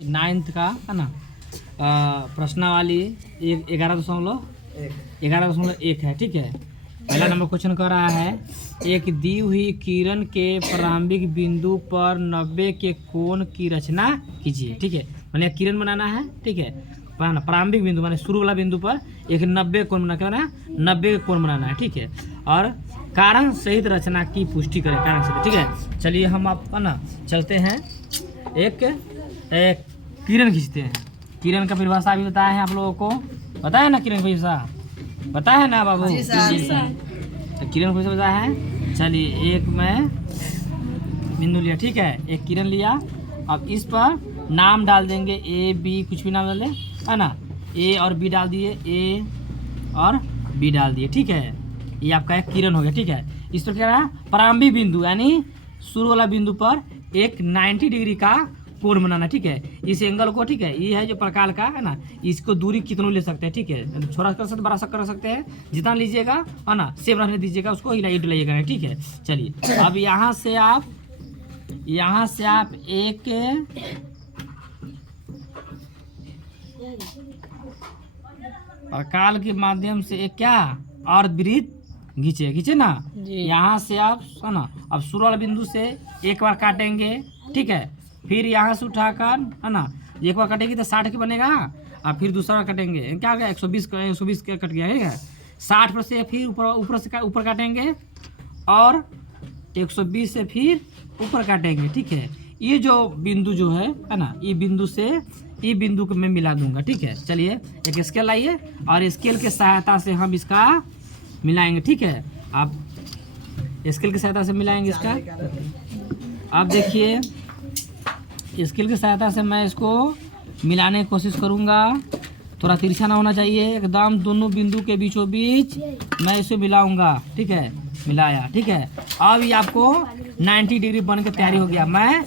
9th का है ना प्रश्नावली 11.1 है। ठीक है, पहला नंबर क्वेश्चन कर रहा है एक दी हुई किरण के प्रारंभिक बिंदु पर 90 के कोण की रचना कीजिए। ठीक है, मैंने किरण बनाना है। ठीक है, प्रारंभिक बिंदु माने शुरू वाला बिंदु पर एक 90 कोण बना क्या बनाना, 90 कोण बनाना है। ठीक है, और कारण सहित रचना की पुष्टि करें कारण सहित। ठीक है, चलिए हम आप ना चलते हैं एक किरण खींचते हैं। किरण का परिभाषा भी बताया है आप लोगों को, पता है ना किरण परिभाषा, पता है ना बाबू? तो किरण को बताया है। चलिए एक मैं बिंदु लिया। ठीक है, एक किरण लिया। अब इस पर नाम डाल देंगे ए बी, कुछ भी नाम डाल दें है ना। ए और बी डाल दिए, ए और बी डाल दिए। ठीक है, ये आपका एक किरण हो गया। ठीक है, इस पर क्या रहा, प्रारंभिक बिंदु यानी शुरू वाला बिंदु पर एक 90 डिग्री का कोण बनाना। ठीक है, इस एंगल को, ठीक है, ये है जो प्रकार का है ना, इसको दूरी कितना ले सकते हैं। ठीक है, छोटा कर सकते, बड़ा सा कर सकते हैं, जितना लीजिएगा है ना सेम रहने दीजिएगा, उसको हिलाइए डुलाइएगा। ठीक है, चलिए अब यहाँ से आप एक प्रकार के माध्यम से एक क्या और वृत्त खींचे ना। यहाँ से आप है ना, अब शुरू वाले बिंदु से एक बार काटेंगे। ठीक है, फिर यहाँ से उठाकर है ना एक बार कटेगी तो 60 के बनेगा, और फिर दूसरा बार कटेंगे क्या हो गया 120 का कट गया। ठीक है, 60 पर से फिर ऊपर काटेंगे और 120 से फिर ऊपर काटेंगे। ठीक है, ये जो बिंदु जो है ना, ये बिंदु से ये बिंदु को मैं मिला दूंगा। ठीक है, चलिए एक स्केल लाइए और स्केल के सहायता से हम इसका मिलाएंगे। ठीक है, आप स्केल की सहायता से मिलाएंगे इसका। अब देखिए स्केल की सहायता से मैं इसको मिलाने की कोशिश करूंगा, थोड़ा तिरछा ना होना चाहिए एकदम, दोनों बिंदु के बीचों बीच मैं इसे मिलाऊंगा। ठीक है, मिलाया। ठीक है, अब ये आपको 90 डिग्री बन के तैयारी हो गया। मैं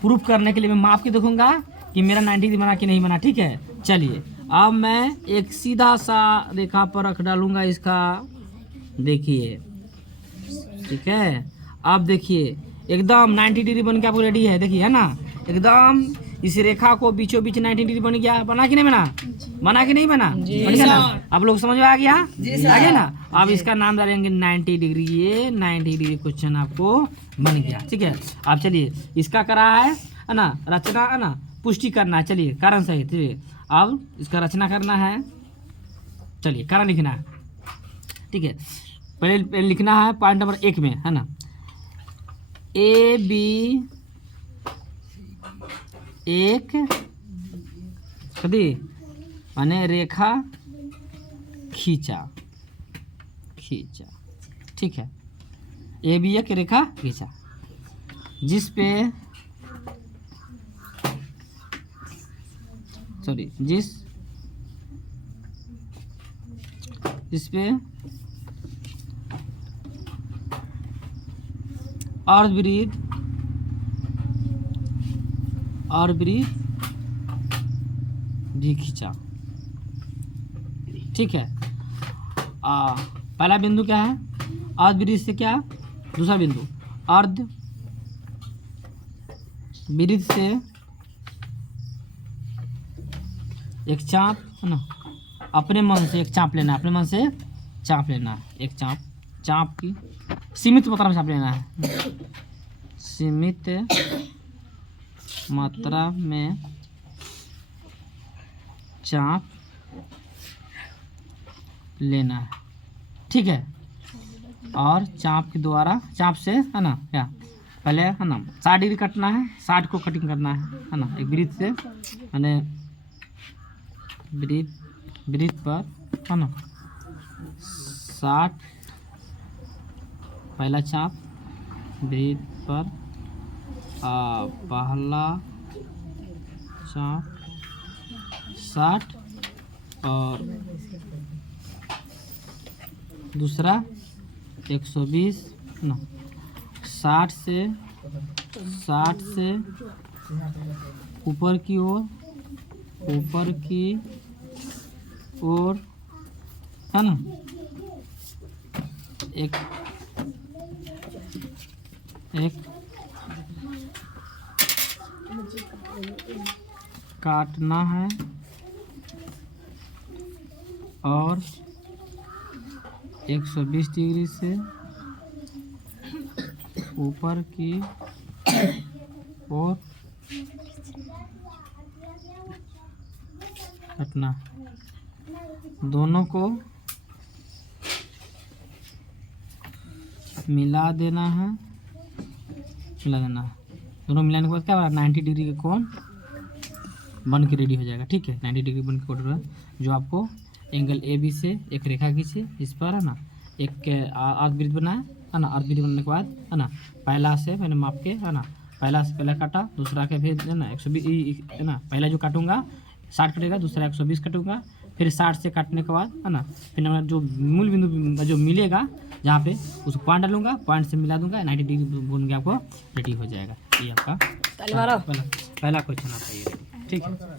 प्रूफ करने के लिए मैं माप के देखूंगा कि मेरा 90 डिग्री बना कि नहीं बना। ठीक है, चलिए अब मैं एक सीधा सा रेखा पर रख डालूंगा इसका, देखिए। ठीक है, अब देखिए एकदम 90 डिग्री बन के आपको रेडी है, देखिए है ना, एकदम इस रेखा को बीचों बीच 90 डिग्री बन गया। बना कि नहीं बना, बना कि नहीं बना, बन गया ना। आप लोग समझ में आ गया, आ गया ना। अब इसका नाम डालेंगे 90 डिग्री, ये 90 डिग्री क्वेश्चन आपको बन गया। ठीक है, अब चलिए इसका करा है ना रचना है ना, पुष्टि करना है। चलिए कारण सही, चलिए अब इसका रचना करना है। चलिए कारण लिखना है। ठीक है, पहले लिखना है पॉइंट नंबर 1 में है ना, ए बी एक कदी माने रेखा खींचा। ठीक है, ए बी एक रेखा खींचा जिस पे और वृत्त भी खींचा। ठीक है, पहला बिंदु क्या है, अर्धवृत्त से क्या दूसरा बिंदु, अर्धवृत्त से एक चाप है ना, अपने मन से एक चाप लेना है, अपने मन से चाप लेना है, एक चाप की सीमित मात्रा में चाप लेना है, सीमित मात्रा में चाप लेना है। ठीक है, और चाप के द्वारा, चाप से है ना क्या पहले है ना 60 डिग्री कटना है, 60 को कटिंग करना है ना, एक वृत्त से यानी वृत्त पर है ना 60 पहला चाप वृत्त पर, पहला चाप 60 और दूसरा 120 ना, 60 से ऊपर की ओर है ना, एक काटना है और 120 डिग्री से ऊपर की ओर काटना। दोनों को मिला देना है, दोनों मिलाने के बाद क्या होगा, 90 डिग्री का कोण बन के रेडी हो जाएगा। ठीक है, 90 डिग्री बन के कोण, जो आपको एंगल ए बी से एक रेखा खींचे इस पर, है ना, एक अर्धवृत्त बनाए, है ना। अर्धवृत्त बनने के बाद, है ना, पहला से मैंने माप के, है ना, पहला से पहला काटा, दूसरा के फिर, है ना, 120, है ना, पहला जो काटूंगा 60 कटेगा, दूसरा 120 काटूंगा, फिर 60 से काटने के बाद, है ना, फिर मैं जो मूल बिंदु जो मिलेगा जहाँ पे उसको पॉइंट डालूंगा, पॉइंट से मिला दूंगा, 90 डिग्री बन के आपको रेडी हो जाएगा। ये आपका पहला क्वेश्चन आपका ये, ठीक है।